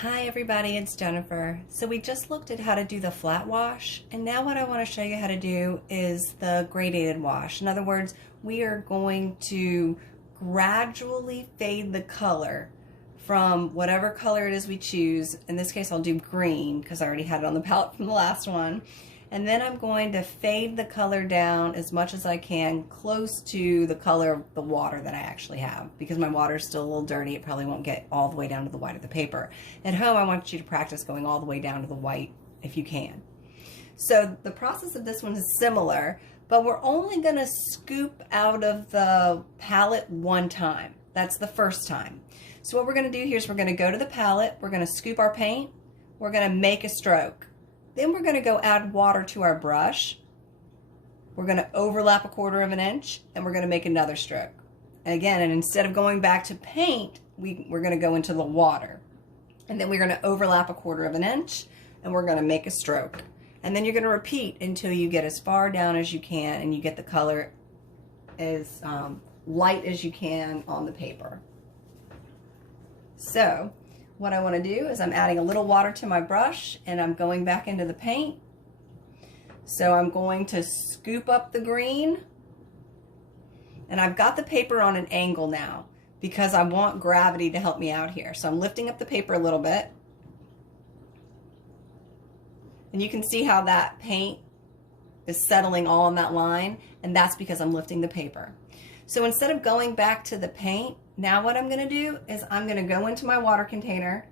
Hi everybody, it's Jennifer. So we just looked at how to do the flat wash, and now what I want to show you how to do is the gradated wash. In other words, we are going to gradually fade the color from whatever color it is we choose. In this case I'll do green because I already had it on the palette from the last one. And then I'm going to fade the color down as much as I can, close to the color of the water that I actually have. Because my water is still a little dirty, it probably won't get all the way down to the white of the paper. At home, I want you to practice going all the way down to the white if you can. So the process of this one is similar, but we're only going to scoop out of the palette one time. That's the first time. So what we're going to do here is we're going to go to the palette, we're going to scoop our paint, we're going to make a stroke. Then we're going to go add water to our brush. We're going to overlap 1/4 inch and we're going to make another stroke. And again, and instead of going back to paint, we're going to go into the water. And then we're going to overlap 1/4 inch and we're going to make a stroke. And then you're going to repeat until you get as far down as you can and you get the color as light as you can on the paper. So what I want to do is I'm adding a little water to my brush and I'm going back into the paint. So I'm going to scoop up the green, and I've got the paper on an angle now because I want gravity to help me out here. So I'm lifting up the paper a little bit, and you can see how that paint is settling all on that line, and that's because I'm lifting the paper. So instead of going back to the paint, now what I'm going to do is I'm going to go into my water container.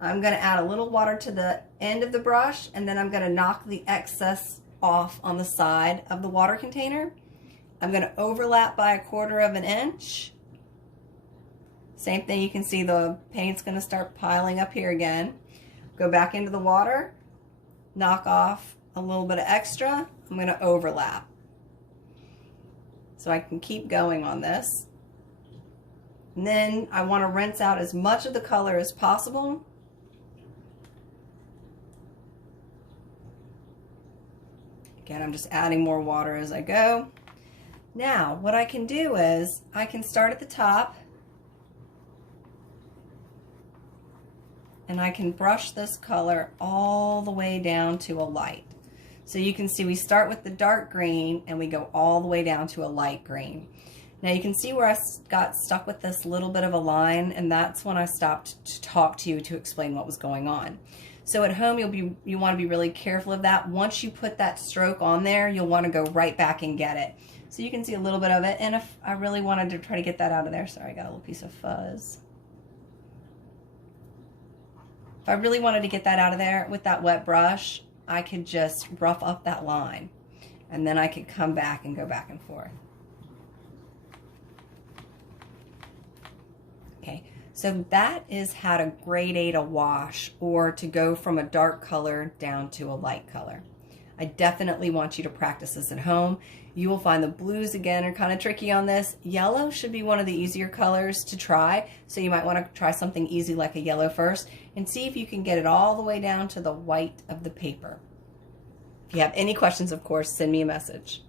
I'm going to add a little water to the end of the brush, and then I'm going to knock the excess off on the side of the water container. I'm going to overlap by 1/4 inch. Same thing, you can see the paint's going to start piling up here again. Go back into the water, knock off a little bit of extra. I'm going to overlap. So I can keep going on this. And then I want to rinse out as much of the color as possible. Again, I'm just adding more water as I go. Now, what I can do is I can start at the top and I can brush this color all the way down to a light. So you can see we start with the dark green and we go all the way down to a light green. Now you can see where I got stuck with this little bit of a line, and that's when I stopped to talk to you to explain what was going on. So at home you want to be really careful of that. Once you put that stroke on there, you'll want to go right back and get it. So you can see a little bit of it, and if I really wanted to try to get that out of there, sorry, I got a little piece of fuzz. If I really wanted to get that out of there with that wet brush, I could just rough up that line, and then I could come back and go back and forth. Okay, so that is how to gradate a wash, or to go from a dark color down to a light color. I definitely want you to practice this at home. You will find the blues again are kind of tricky on this. Yellow should be one of the easier colors to try, so you might want to try something easy like a yellow first and see if you can get it all the way down to the white of the paper. If you have any questions, of course, send me a message.